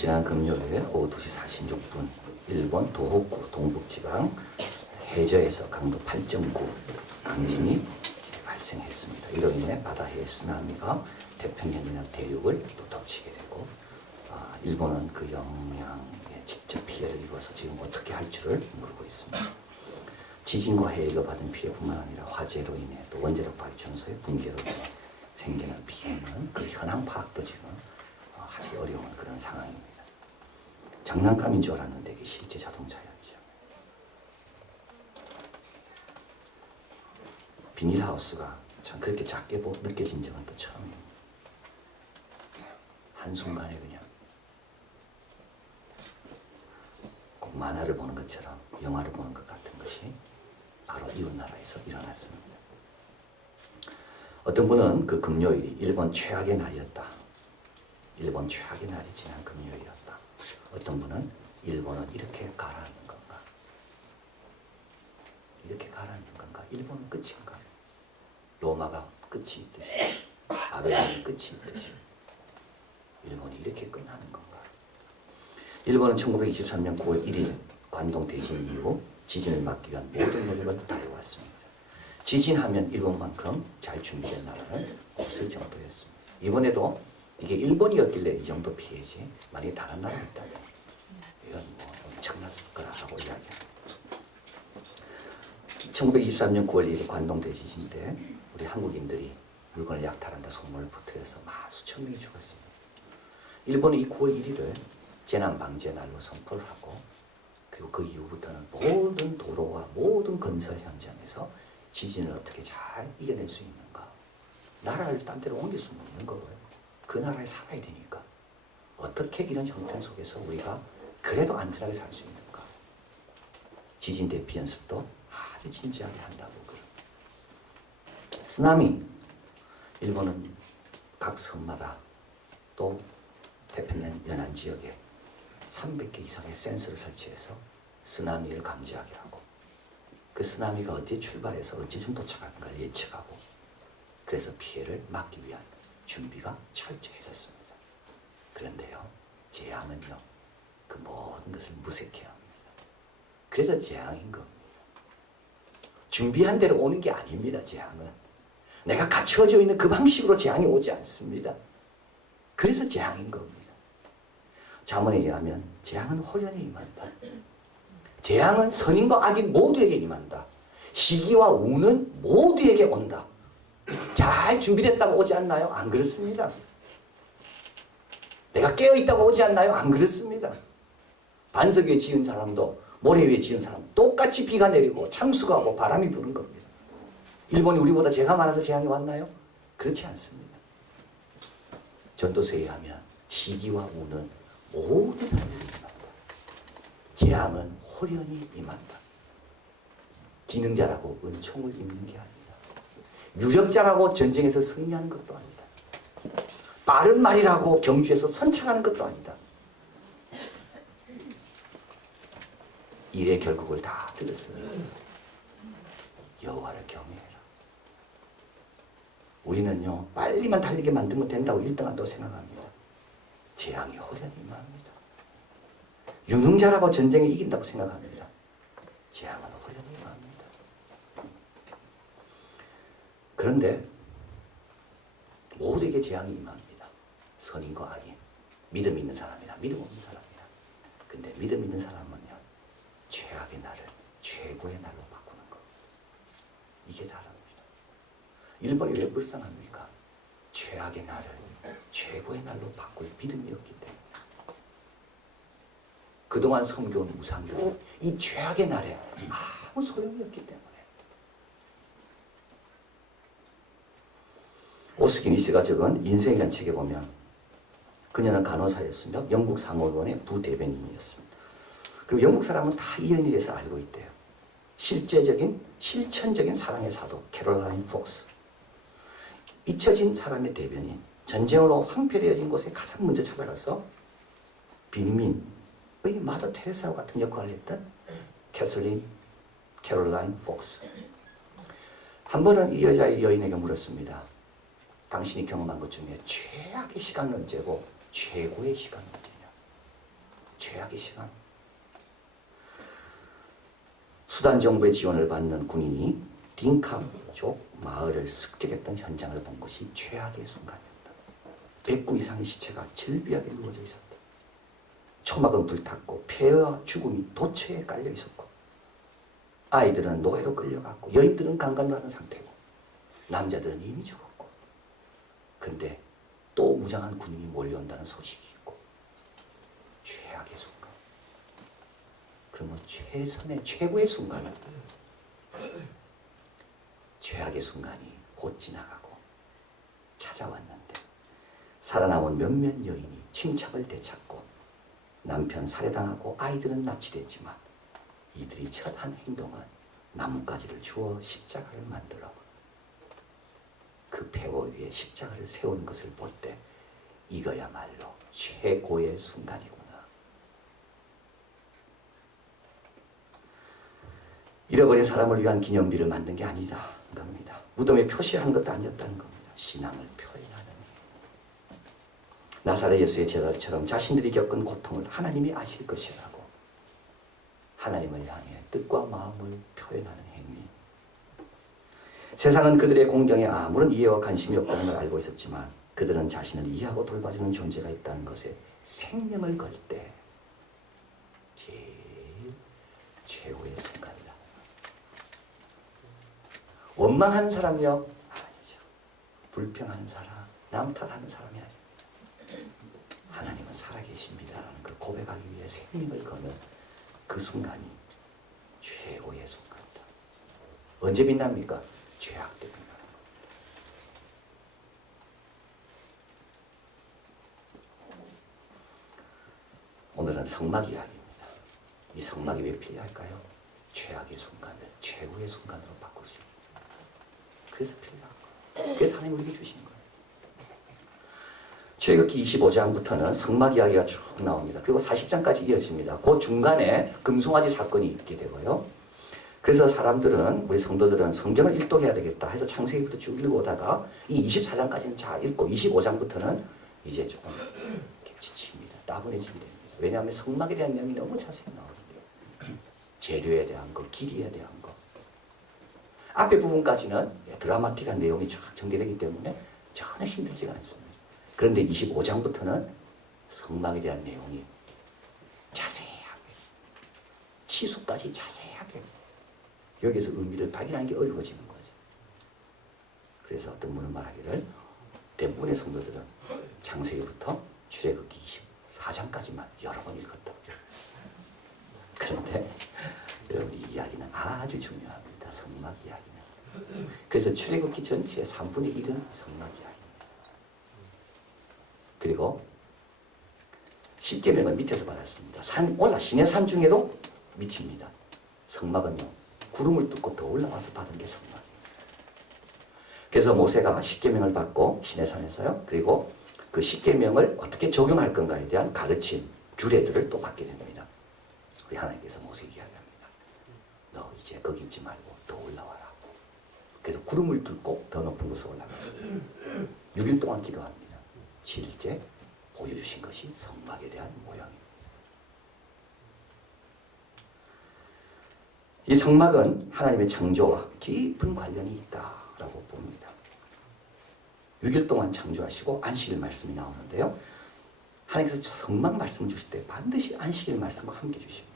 지난 금요일 오후 2시 46분 일본 도호쿠 동북지방 해저에서 강도 8.9 강진이 발생했습니다. 이로 인해 바다해의 쓰나미가 태평양이나 대륙을 또 덮치게 되고 일본은 그 영향에 직접 피해를 입어서 지금 어떻게 할 줄을 모르고 있습니다. 지진과 해일로 받은 피해뿐만 아니라 화재로 인해 또 원자력 발전소의 붕괴로 인해 생기는 피해는 그 현황 파악도 지금 하기 어려운 그런 상황입니다. 장난감인 줄 알았는데 이게 실제 자동차였죠. 비닐하우스가 참 그렇게 작게 느껴진 적은 또 처음입니다. 한순간에 그냥 꼭 만화를 보는 것처럼 영화를 보는 것 같은 것이 바로 이웃나라에서 일어났습니다. 어떤 분은 그 금요일이 일본 최악의 날이었다. 일본 최악의 날이 지난 금요일이었다. 어떤 분은 일본은 이렇게 가라앉는 건가? 이렇게 가라앉는 건가? 일본은 끝인가? 로마가 끝이 있듯이 바벨론이 끝이 있듯이 일본이 이렇게 끝나는 건가? 일본은 1923년 9월 1일 관동 대진 이후 지진을 막기 위한 모든 노력을 다해왔습니다. 지진하면 일본만큼 잘 준비된 나라는 없을 정도였습니다. 이번에도 이게 일본이었길래 이 정도 피해지 만약에 다른 나라였다면 이건 뭐 엄청났을 거라고 이야기합니다. 1923년 9월 1일 관동 대지진 때 우리 한국인들이 물건을 약탈한다 소문을 퍼뜨려서 수천 명이 죽었습니다. 일본은 이 9월 1일을 재난 방지의 날로 선포를 하고 그리고 그 이후부터는 모든 도로와 모든 건설 현장에서 지진을 어떻게 잘 이겨낼 수 있는가. 나라를 딴 데로 옮길 수는 없는 거고요. 그 나라에 살아야 되니까 어떻게 이런 형편 속에서 우리가 그래도 안전하게 살 수 있는가. 지진 대피 연습도 아주 진지하게 한다고 그럽니다. 쓰나미. 일본은 각 섬마다 또 태평양 연안 지역에 300개 이상의 센서를 설치해서 쓰나미를 감지하게 하고 그 쓰나미가 어디에 출발해서 언제쯤 도착하는가를 예측하고 그래서 피해를 막기 위한 준비가 철저해졌습니다. 그런데요, 재앙은요, 그 모든 것을 무색해 합니다. 그래서 재앙인 겁니다. 준비한 대로 오는 게 아닙니다, 재앙은. 내가 갖추어져 있는 그 방식으로 재앙이 오지 않습니다. 그래서 재앙인 겁니다. 잠언에 의하면 재앙은 호련히 임한다. 재앙은 선인과 악인 모두에게 임한다. 시기와 운은 모두에게 온다. 잘 준비됐다고 오지 않나요? 안 그렇습니다. 내가 깨어있다고 오지 않나요? 안 그렇습니다. 반석 위에 지은 사람도 모래 위에 지은 사람 똑같이 비가 내리고 창수가 오고 바람이 부는 겁니다. 일본이 우리보다 죄가 많아서 재앙이 왔나요? 그렇지 않습니다. 전도서에 의하면 시기와 운은 모든 사람에게 임한다. 재앙은 호련히 임한다. 기능자라고 은총을 입는 게 아닙니다. 유력자라고 전쟁에서 승리하는 것도 아니다. 빠른 말이라고 경주에서 선창하는 것도 아니다. 일의 결국을 다 들었으니 여호와를 경외해라. 우리는요 빨리만 달리게 만들면 된다고 1등한다고 생각합니다. 재앙이 호련히 임합니다. 유능자라고 전쟁에 이긴다고 생각합니다. 재앙은 호련히 임합니다. 그런데 모두에게 재앙이 임합니다. 선인과 악인, 믿음 있는 사람이나 믿음 없는 사람이나. 근데 믿음 있는 사람은요 최악의 날을 최고의 날로 바꾸는 것. 이게 다릅니다. 일본이 왜 불쌍합니까? 최악의 날을 최고의 날로 바꿀 믿음이 없기 때문에. 그동안 섬겨온 우상들은 이 최악의 날에 아무 소용이 없기 때문에. 오스키니스가 적은 인생이라는 책에 보면 그녀는 간호사였으며 영국 상호원의 부대변인이었습니다. 그리고 영국 사람은 다 이 연일에 대해서 알고 있대요. 실천적인 사랑의 사도 캐롤라인 폭스. 잊혀진 사람의 대변인. 전쟁으로 황폐해진 곳에 가장 먼저 찾아가서 빈민의 마더 테레사 같은 역할을 했던 캐롤라인 폭스. 한 번은 이 여인에게 물었습니다. 당신이 경험한 것 중에 최악의 시간은 언제고 최고의 시간은 언제냐? 최악의 시간. 수단 정부의 지원을 받는 군인이 딩카족 마을을 습격했던 현장을 본 것이 최악의 순간이었다. 100구 이상의 시체가 절비하게 누워져 있었다. 초막은 불탔고 폐와 죽음이 도처에 깔려 있었고 아이들은 노예로 끌려갔고 여인들은 강간당하는 상태고 남자들은 이미 죽었고 근데 또 무장한 군인이 몰려온다는 소식이 있고 최악의 순간. 그러면 최선의 최고의 순간은 최악의 순간이 곧 지나가고 찾아왔는데 살아남은 몇몇 여인이 침착을 되찾고 남편 살해당하고 아이들은 납치됐지만 이들이 첫 한 행동은 나뭇가지를 주워 십자가를 만들어 그 폐허 위에 십자가를 세우는 것을 볼 때 이거야말로 최고의 순간이구나. 잃어버린 사람을 위한 기념비를 만든 게 아니다. 겁니다. 무덤에 표시한 것도 아니었다는 겁니다. 신앙을 표현하는 나사렛 예수의 제자들처럼 자신들이 겪은 고통을 하나님이 아실 것이라고 하나님을 향해 뜻과 마음을 표현하는 행위. 세상은 그들의 공경에 아무런 이해와 관심이 없다는 걸 알고 있었지만 그들은 자신을 이해하고 돌봐주는 존재가 있다는 것에 생명을 걸 때 제일 최고의 순간이다. 원망하는 사람이요? 아니죠. 불평하는 사람, 남 탓하는 사람이 아닙니다. 하나님은 살아계십니다라는 걸 고백하기 위해 생명을 거는 그 순간이 최고의 순간이다. 언제 빛납니까? 죄악 때 빛나는 겁니다. 오늘은 성막 이야기입니다. 이 성막이 왜 필요할까요? 최악의 순간을 최고의 순간으로 바꿀 수 있습니다. 그래서 필요한 거예요. 그래서 하나님 우리에게 주신 거예요. 출애굽기 25장부터는 성막 이야기가 쭉 나옵니다. 그리고 40장까지 이어집니다. 그 중간에 금송아지 사건이 있게 되고요. 그래서 사람들은, 우리 성도들은 성경을 일독해야 되겠다 해서 창세기부터 쭉 읽어오다가 이 24장까지는 잘 읽고 25장부터는 이제 조금 지칩니다. 따분해지게 됩니다. 왜냐하면 성막에 대한 내용이 너무 자세히 나오거든요. 재료에 대한 거, 길이에 대한 거. 앞에 부분까지는 드라마틱한 내용이 쫙 전개되기 때문에 전혀 힘들지가 않습니다. 그런데 25장부터는 성막에 대한 내용이 자세하게, 치수까지 자세하게 여기서 의미를 발견하는 게 어려워지는 거죠. 그래서 어떤 분은 말하기를 대부분의 성도들은 창세기부터 출애굽기 24장까지만 여러 번 읽었다. 그런데 여러분 이 이야기는 아주 중요합니다. 성막 이야기는. 그래서 출애굽기 전체의 3분의 1은 성막 이야기입니다. 그리고 십계명은 밑에서 받았습니다. 신의 산 중에도 밑입니다. 성막은요. 구름을 뚫고 더 올라와서 받은 게 성막입니다. 그래서 모세가 십계명을 받고 신의 산에서요. 그리고 그 십계명을 어떻게 적용할 건가에 대한 가르침, 규례들을 또 받게 됩니다. 우리 하나님께서 모세에게 이야기합니다. 너 이제 거기 있지 말고 더 올라와라. 그래서 구름을 뚫고 더 높은 곳으로 올라가요. 6일 동안 기도합니다. 7일째 보여주신 것이 성막에 대한 모양입니다. 이 성막은 하나님의 창조와 깊은 관련이 있다라고 봅니다. 6일 동안 창조하시고 안식일 말씀이 나오는데요. 하나님께서 성막 말씀을 주실 때 반드시 안식일 말씀과 함께 주십니다.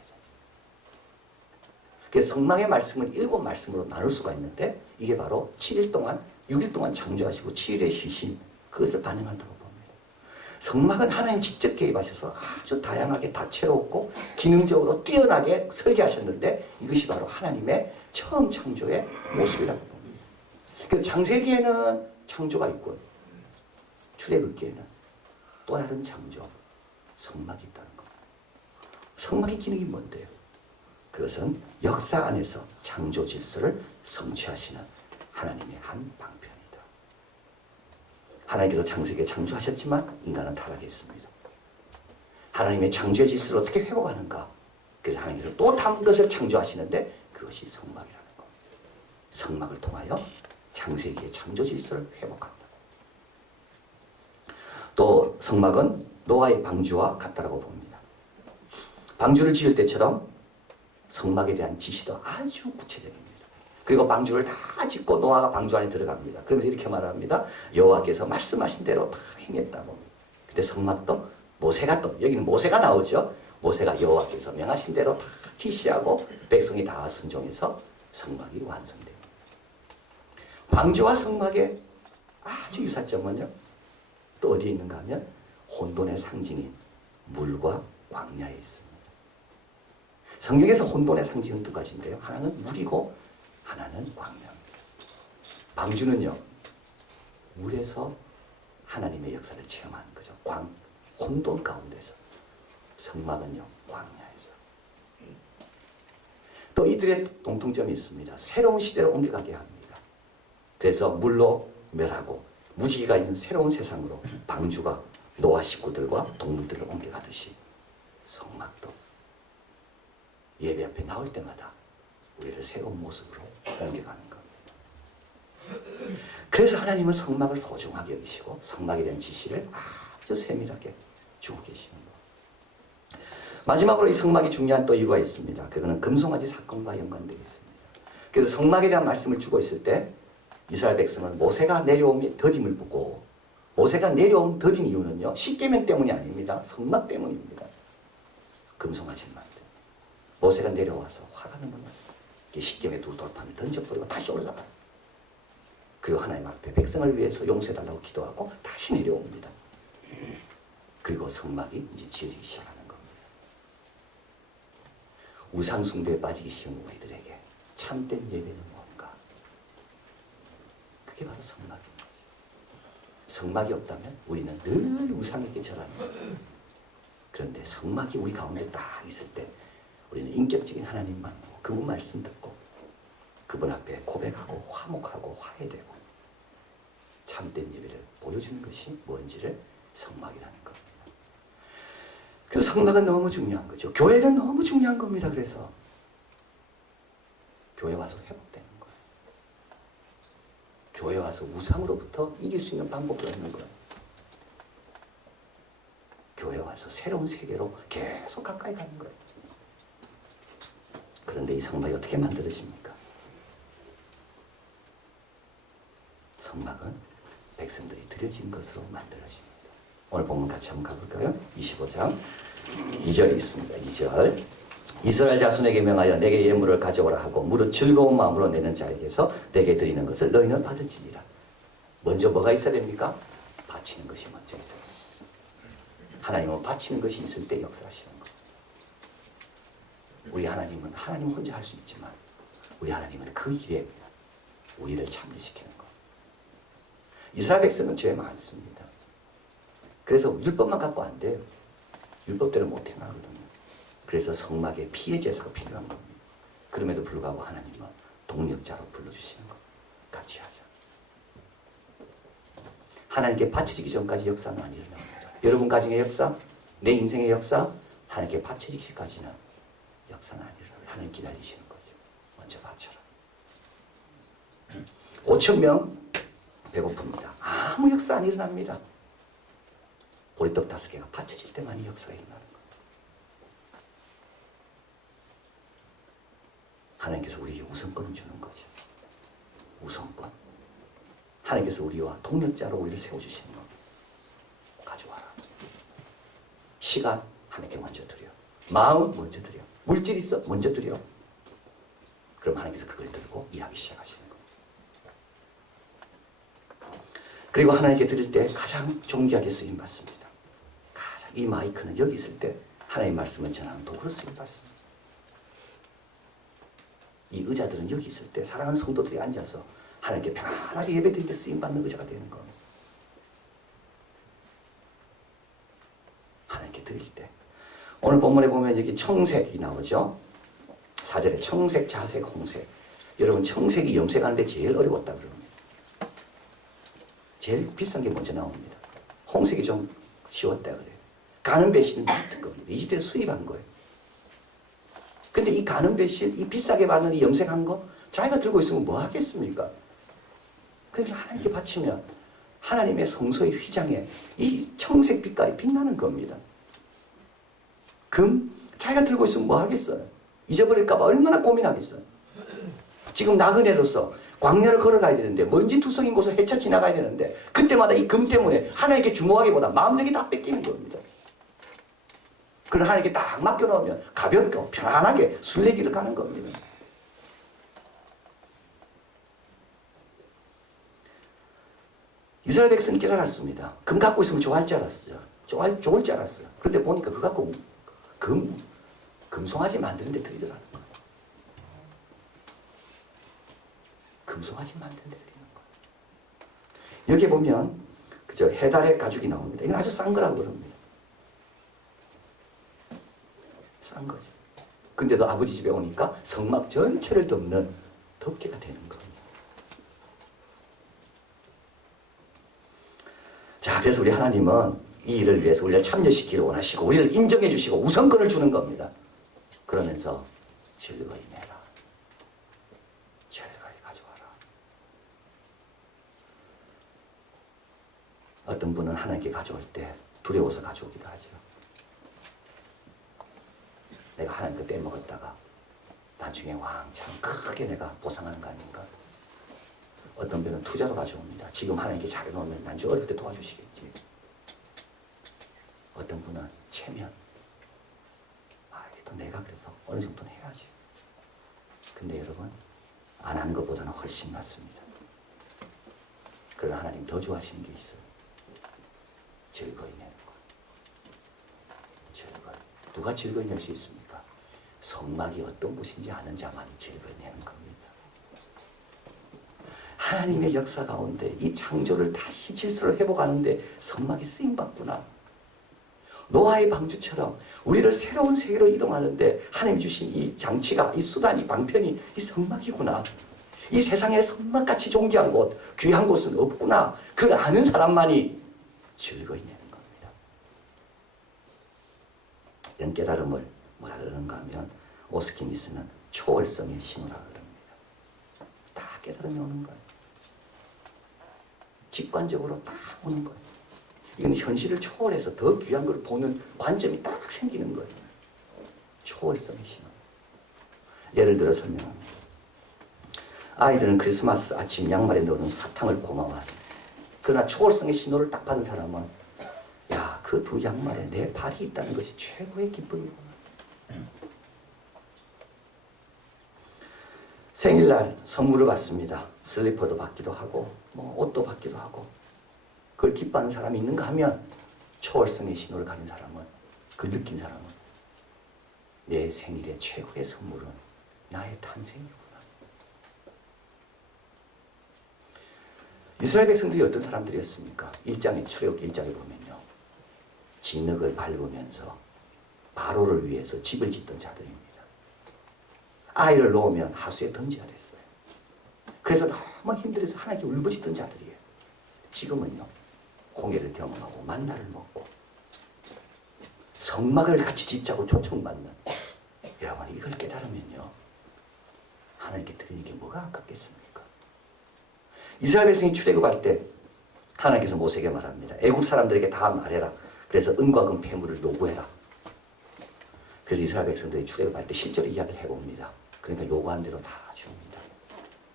그래서 성막의 말씀은 7말씀으로 나눌 수가 있는데 이게 바로 7일 동안, 6일 동안 창조하시고 7일의 쉬심, 그것을 반영한다고 봅니다. 성막은 하나님 직접 개입하셔서 아주 다양하게 다채롭고 기능적으로 뛰어나게 설계하셨는데 이것이 바로 하나님의 처음 창조의 모습이라고 봅니다. 그래서 창세기에는 창조가 있고 출애굽기에는 또 다른 창조, 성막이 있다는 겁니다. 성막의 기능이 뭔데요? 그것은 역사 안에서 창조 질서를 성취하시는 하나님의 한 방편이다. 하나님께서 창세기에 창조하셨지만 인간은 타락했습니다. 하나님의 창조의 질서를 어떻게 회복하는가? 그래서 하나님께서 또 다른 것을 창조하시는데 그것이 성막이라는 겁니다. 성막을 통하여 창세기의 창조 질서를 회복한다. 또 성막은 노아의 방주와 같다라고 봅니다. 방주를 지을 때처럼 성막에 대한 지시도 아주 구체적입니다. 그리고 방주를 다 짓고 노아가 방주 안에 들어갑니다. 그러면서 이렇게 말합니다. 여호와께서 말씀하신 대로 다 행했다고. 근데 성막도 모세가 또 여기는 모세가 나오죠. 모세가 여호와께서 명하신 대로 다 지시하고 백성이 다 순종해서 성막이 완성됩니다. 방주와 성막의 아주 유사점은요. 또 어디에 있는가 하면 혼돈의 상징인 물과 광야에 있습니다. 성경에서 혼돈의 상징은 두 가지인데요. 하나는 물이고 하나는 광야입니다. 방주는요. 물에서 하나님의 역사를 체험하는 거죠. 혼돈 가운데서. 성막은요. 광야에서. 또 이들의 공통점이 있습니다. 새로운 시대로 옮겨가게 합니다. 그래서 물로 멸하고 무지개가 있는 새로운 세상으로 방주가 노아 식구들과 동물들을 옮겨가듯이 성막도 예배 앞에 나올 때마다 우리를 새로운 모습으로 옮겨가는 겁니다. 그래서 하나님은 성막을 소중하게 여기시고 성막에 대한 지시를 아주 세밀하게 주고 계시는 겁니다. 마지막으로 이 성막이 중요한 또 이유가 있습니다. 그거는 금송아지 사건과 연관되어 있습니다. 그래서 성막에 대한 말씀을 주고 있을 때 이스라엘 백성은 모세가 내려오면 더딤을 보고 모세가 내려온 더딘 이유는요. 십계명 때문이 아닙니다. 성막 때문입니다. 금송아지를 만든 모세가 내려와서 화가 너무 났어요. 십계명의 두 돌판을 던져버리고 다시 올라가요. 그리고 하나님 앞에 백성을 위해서 용서해달라고 기도하고 다시 내려옵니다. 그리고 성막이 이제 지어지기 시작하는 겁니다. 우상숭배에 빠지기 쉬운 우리들에게 참된 예배는 뭔가? 그게 바로 성막입니다. 성막이 없다면 우리는 늘 우상에게 절하는 거예요. 그런데 성막이 우리 가운데 딱 있을 때 우리는 인격적인 하나님만 보고 그분 말씀 듣고 그분 앞에 고백하고 화목하고 화해되고 참된 예배를 보여주는 것이 뭔지를 성막이라는 겁니다. 그래서 성막은 너무 중요한 거죠. 교회는 너무 중요한 겁니다. 그래서 교회 와서 회복되는 거예요. 교회 와서 우상으로부터 이길 수 있는 방법도 있는 거예요. 교회 와서 새로운 세계로 계속 가까이 가는 거예요. 그런데 이 성막이 어떻게 만들어집니까? 성막은 백성들이 드려진 것으로 만들어집니다. 오늘 본문 같이 한번 가볼까요? 25장 2절이 있습니다. 2절 이스라엘 자손에게 명하여 내게 예물을 가져오라 하고 무릇 즐거운 마음으로 내는 자에게서 내게 드리는 것을 너희는 받을지니라. 먼저 뭐가 있어야 됩니까? 바치는 것이 먼저 있어야 됩니다. 하나님은 바치는 것이 있을 때 역사하시는 거예요. 우리 하나님은 하나님 혼자 할 수 있지만 우리 하나님은 그 일에 우리를 참여시키는 거예요. 이스라엘 백성은 죄 많습니다. 그래서 율법만 갖고 안 돼요. 율법대로 못 행하거든요. 그래서 성막에 피해 제사가 필요한 겁니다. 그럼에도 불구하고 하나님은 동력자로 불러주시는 것. 같이 하자. 하나님께 바쳐지기 전까지 역사는 안 일어납니다. 여러분 가정의 역사, 내 인생의 역사, 하나님께 바쳐지기까지는 역사는 안 일어납니다. 하나님 기다리시는 거죠. 먼저 바쳐라. 5,000명 배고픕니다. 아무 역사 안 일어납니다. 보리떡 5개가 바쳐질 때만이 역사가 일어나는 거예요. 하나님께서 우리에게 우선권을 주는 거죠. 우선권. 하나님께서 우리와 동력자로 우리를 세워주시는 겁니다. 가져와라. 시간 하나님께 먼저 드려. 마음 먼저 드려. 물질 있어? 먼저 드려. 그럼 하나님께서 그걸 들고 일하기 시작하시는 겁니다. 그리고 하나님께 드릴 때 가장 존귀하게 쓰임받습니다. 가장 이 마이크는 여기 있을 때 하나님의 말씀을 전하는 도구로 쓰임받습니다. 이 의자들은 여기 있을 때 사랑하는 성도들이 앉아서 하나님께 편안하게 예배드릴 때 쓰임받는 의자가 되는 겁니다. 하나님께 드릴 때 오늘 본문에 보면 여기 청색이 나오죠. 4절에 청색, 자색, 홍색. 여러분 청색이 염색하는데 제일 어려웠다 그럽니다. 제일 비싼 게 먼저 나옵니다. 홍색이 좀 쉬웠다 그래요. 가는 배실은 비슷한 겁니다. 이집트에서 수입한 거예요. 근데 이 가는 배실, 이 비싸게 받는 이 염색한 거 자기가 들고 있으면 뭐 하겠습니까? 그래서 하나님께 바치면 하나님의 성소의 휘장에 이 청색 빛깔이 빛나는 겁니다. 금, 자기가 들고 있으면 뭐 하겠어요? 잊어버릴까 봐 얼마나 고민하겠어요? 지금 나그네로서 광야를 걸어가야 되는데 먼지 투성인 곳을 헤쳐 지나가야 되는데 그때마다 이 금 때문에 하나님께 주목하기보다 마음력이 다 뺏기는 겁니다. 그걸 하나님께 딱 맡겨놓으면 가볍게 편안하게 순례길을 가는 겁니다. 이스라엘 백성이 깨달았습니다. 금 갖고 있으면 좋아할 줄 알았어요. 좋을 줄 알았어요. 그런데 보니까 그거 갖고 금송아지 만드는 데 들이더라는 거예요. 금송아지 만드는 데 들이는 거예요. 여기 보면 그저 해달의 가죽이 나옵니다. 이건 아주 싼 거라고 그럽니다. 싼 거지. 근데도 아버지 집에 오니까 성막 전체를 덮는 덮개가 되는 겁니다. 자, 그래서 우리 하나님은 이 일을 위해서 우리를 참여시키기를 원하시고 우리를 인정해 주시고 우선권을 주는 겁니다. 그러면서 즐거이 내라. 즐거이 가져와라. 어떤 분은 하나님께 가져올 때 두려워서 가져오기도 하죠. 내가 하나님 거 떼먹었다가 나중에 왕창 크게 내가 보상하는 거 아닌가? 어떤 분은 투자로 가져옵니다. 지금 하나님께 잘해놓으면 나중에 어릴 때 도와주시겠지. 어떤 분은 체면. 또 내가 그래서 어느 정도는 해야지. 근데 여러분, 안 하는 것보다는 훨씬 낫습니다. 그러나 하나님 더 좋아하시는 게 있어요. 즐거이 내는 거. 즐거이. 누가 즐거이 낼 수 있습니까? 성막이 어떤 곳인지 아는 자만이 즐거이 내는 겁니다. 하나님의 역사 가운데 이 창조를 다시 질서를 회복하는데 성막이 쓰임받구나. 노아의 방주처럼 우리를 새로운 세계로 이동하는데 하나님 주신 이 장치가, 이 수단이, 방편이 이 성막이구나. 이 세상에 성막같이 존귀한 곳, 귀한 곳은 없구나. 그걸 아는 사람만이 즐거이 내는 겁니다. 이런 깨달음을 뭐라 그러는가 하면 오스키미스는 초월성의 신호라 그럽니다. 다 깨달음이 오는 거예요. 직관적으로 딱 오는 거예요. 이건 현실을 초월해서 더 귀한 걸 보는 관점이 딱 생기는 거예요. 초월성의 신호. 예를 들어 설명합니다. 아이들은 크리스마스 아침 양말에 넣어둔 사탕을 고마워하죠. 그러나 초월성의 신호를 딱 받은 사람은 야, 그 두 양말에 내 발이 있다는 것이 최고의 기쁨이구나. 생일날 선물을 받습니다. 슬리퍼도 받기도 하고 옷도 받기도 하고 그걸 기뻐하는 사람이 있는가 하면 초월성의 신호를 가진 사람은, 그 느낀 사람은 내 생일의 최고의 선물은 나의 탄생이구나. 이스라엘 백성들이 어떤 사람들이었습니까? 출애굽기 1장에 보면요. 진흙을 밟으면서 바로를 위해서 집을 짓던 자들입니다. 아이를 놓으면 하수에 던져야 됐어요. 그래서 너무 힘들어서 하나님께 울부짖던 자들이에요. 지금은요. 공예를 경험하고 만나를 먹고 성막을 같이 짓자고 초청받는, 여러분 이걸 깨달으면요. 하나님께 드리는 게 뭐가 아깝겠습니까? 이스라엘 백성이 출애굽할 때 하나님께서 모세에게 말합니다. 애굽 사람들에게 다 말해라. 그래서 은과 금 폐물을 요구해라. 그래서 이스라엘 백성들이 출애굽할 때 실제로 이야기를 해봅니다. 그러니까 요구한 대로 다 줍니다.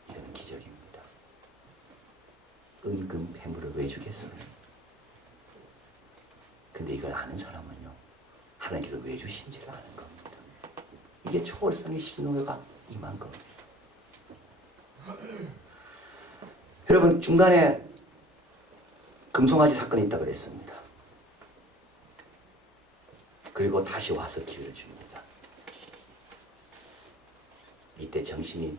이거는 기적입니다. 은, 금, 폐물을 왜 주겠어요? 근데 이걸 아는 사람은요. 하나님께서 왜 주신지를 아는 겁니다. 이게 초월성의 신호가 임한 겁니다. 여러분 중간에 금송아지 사건이 있다고 그랬습니다. 그리고 다시 와서 기회를 줍니다. 이때 정신이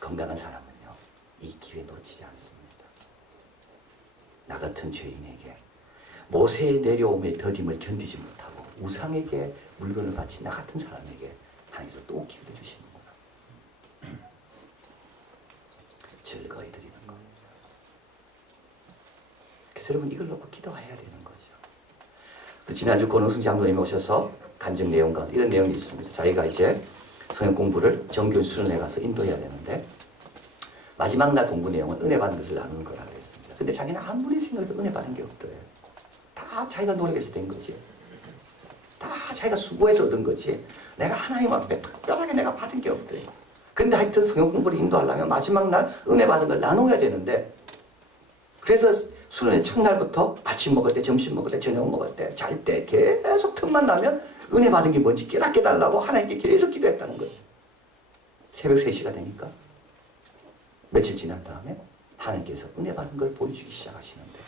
건강한 사람은요. 이 기회 놓치지 않습니다. 나 같은 죄인에게 모세의 내려옴의 더딤을 견디지 못하고 우상에게 물건을 바친 나 같은 사람에게 하나님께서 또 기회를 주시는구나. 즐거이 드리는 겁니다. 그래서 여러분 이걸 놓고 기도해야 되는 거죠. 지난주 권호승 장로님이 오셔서 간증 내용 가운데 이런 내용이 있습니다. 자기가 이제 성경 공부를 정교인 수련회 가서 인도해야 되는데 마지막 날 공부 내용은 은혜 받는 것을 나누는 거라고 했습니다. 근데 자기는 아무리 생각해도 은혜 받은 게 없더래요. 다 자기가 노력해서 된 거지. 다 자기가 수고해서 얻은 거지 내가 하나님 앞에 특별하게 내가 받은 게 없대. 근데 하여튼 성경 공부를 인도하려면 마지막 날 은혜 받은 걸 나눠야 되는데, 그래서 수련회 첫날부터 아침 먹을 때, 점심 먹을 때, 저녁 먹을 때, 잘 때 계속 틈만 나면 은혜 받은 게 뭔지 깨닫게 달라고 하나님께 계속 기도했다는 거예요. 새벽 3시가 되니까 며칠 지난 다음에 하나님께서 은혜 받은 걸 보여주기 시작하시는데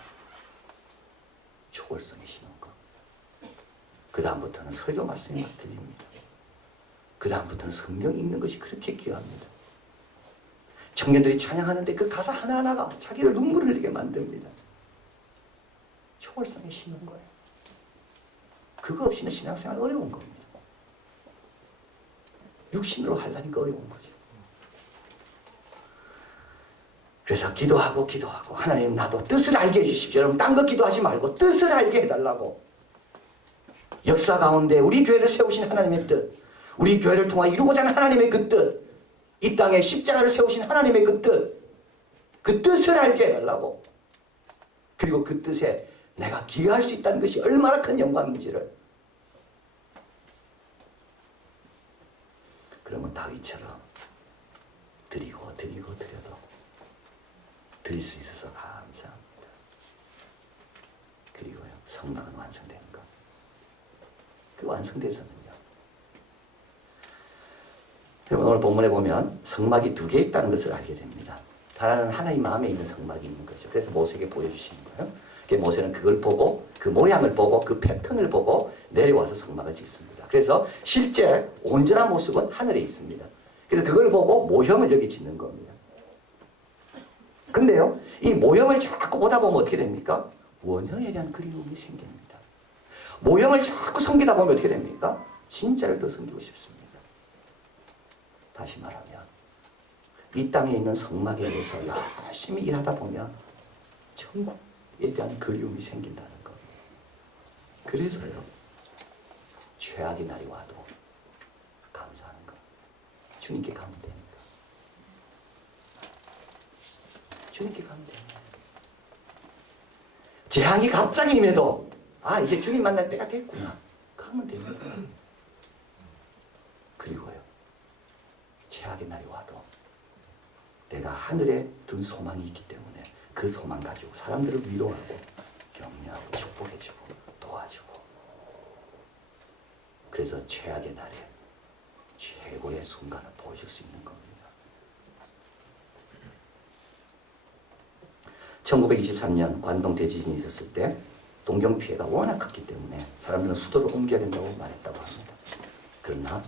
초월성이시는 거. 그 다음부터는 설교 말씀이 막 들립니다. 그 다음부터는 성경 읽는 것이 그렇게 귀합니다. 청년들이 찬양하는데 그 가사 하나하나가 자기를 눈물을 흘리게 만듭니다. 초월성이 심은 거예요. 그거 없이는 신앙생활 어려운 겁니다. 육신으로 하려니까 어려운 거죠. 그래서 기도하고 하나님 나도 뜻을 알게 해주십시오. 여러분 딴 거 기도하지 말고 뜻을 알게 해달라고. 역사 가운데 우리 교회를 세우신 하나님의 뜻, 우리 교회를 통하여 이루고자 하는 하나님의 그 뜻, 이 땅에 십자가를 세우신 하나님의 그 뜻, 그 뜻을 알게 해달라고. 그리고 그 뜻에 내가 기여할 수 있다는 것이 얼마나 큰 영광인지를. 그러면 다윗처럼 드려도 드릴 수 있어서 감사합니다. 그리고요, 성막은 완성되는 것. 그 완성돼서는요, 여러분 오늘 본문에 보면 성막이 2개 있다는 것을 알게 됩니다. 하나는 하나님 마음에 있는 성막이 있는 거죠. 그래서 모세에게 보여주시는 거예요. 모세는 그걸 보고, 그 모양을 보고, 그 패턴을 보고 내려와서 성막을 짓습니다. 그래서 실제 온전한 모습은 하늘에 있습니다. 그래서 그걸 보고 모형을 여기 짓는 겁니다. 근데요, 이 모형을 자꾸 보다 보면 어떻게 됩니까? 원형에 대한 그리움이 생깁니다. 모형을 자꾸 섬기다 보면 어떻게 됩니까? 진짜를 더 섬기고 싶습니다. 다시 말하면 이 땅에 있는 성막에 대해서 열심히 일하다 보면 천국에 대한 그리움이 생긴다는 거. 그래서요, 최악의 날이 와도 감사하는 거. 주님께 가면 됩니다. 주님께 가면 됩니다. 재앙이 갑자기 임해도 이제 주님 만날 때가 됐구나. 가면 됩니다. 그리고요, 최악의 날이 와도 내가 하늘에 둔 소망이 있기 때문에 그 소망 가지고 사람들을 위로하고 격려하고 축복해주고 도와주고, 그래서 최악의 날에 최고의 순간을 보여줄 수 있는 겁니다. 1923년 관동 대지진이 있었을 때 동경 피해가 워낙 컸기 때문에 사람들은 수도를 옮겨야 된다고 말했다고 합니다. 그러나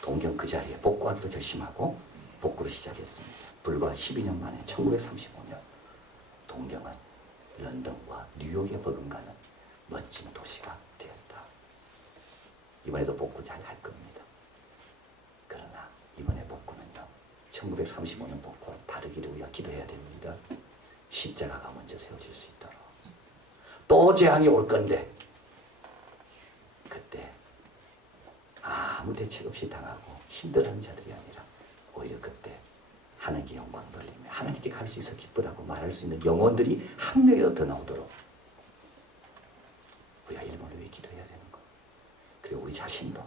동경 그 자리에 복구하기로 결심하고 복구를 시작했습니다. 불과 12년 만에 1935년 동경은 런던과 뉴욕에 버금가는 멋진 도시가 되었다. 이번에도 복구 잘 할 겁니다. 그러나 이번에 복구는요, 1935년 복구와 다르기를 위해 기도해야 됩니다. 십자가가 먼저 세워질 수 있도록. 또 재앙이 올 건데 그때 아무 대책 없이 당하고 힘들어하는 자들이 아니라 오히려 그때 하나님께 영광 돌리며 하나님께 갈 수 있어 기쁘다고 말할 수 있는 영혼들이 한 명이라도 더 나오도록 우리가 일본을 위해 기도해야 되는 것. 그리고 우리 자신도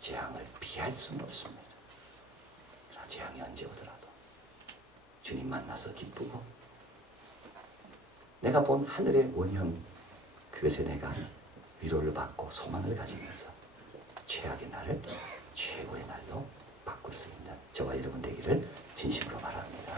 재앙을 피할 수는 없습니다. 그러나 재앙이 언제 오더라도 주님 만나서 기쁘고 내가 본 하늘의 원형, 그것에 내가 위로를 받고 소망을 가지면서 최악의 날을 최고의 날로 바꿀 수 있는 저와 여러분 되기를 진심으로 바랍니다.